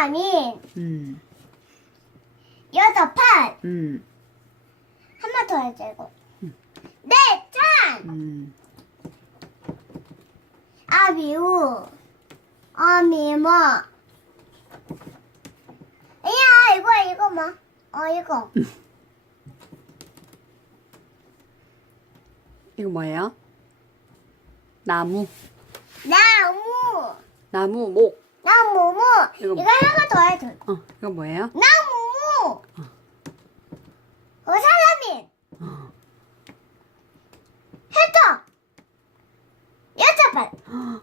사람이 음, 여섯 판. 음, 한 번 더 해줘 이거. 네 찬. 음. 아비우. 아미모. 야 이거 이거 뭐? 어 이거. 이거 뭐예요? 나무, 나무. 나무 목. 나무무. 이거 이거 하나 더 해줘. 어, 이거 뭐예요? 나무. 어 사람이. 해줘. 여섯 판.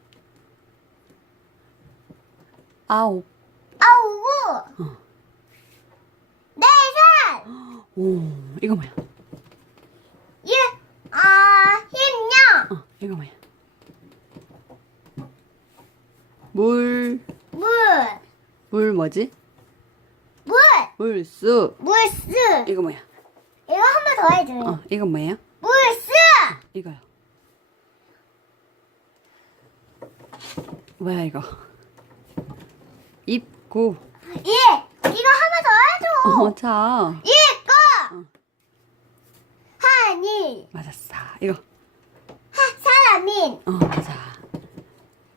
아홉. 아우. 어. 네 살. 오, 이거 뭐야? 예. 아 힘냐. 어, 이거 뭐야? 물, 물. 물 뭐지? 물. 물수. 물스. 이거 뭐야? 이거 한 번 더 해줘요. 어, 이거 뭐예요? 물스. 이거요. 뭐야 이거? 입구. 예. 이거 한 번 더 해줘. 어, 자. 이거. 어. 하니. 맞았어. 이거. 하 사람이 어, 맞아.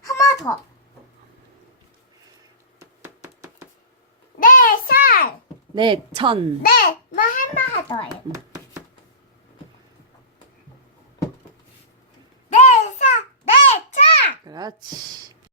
한 번 더. 네 살. 네, 천. 네. 뭐 한번 더 해요. 네 살. 네 차. 그렇지.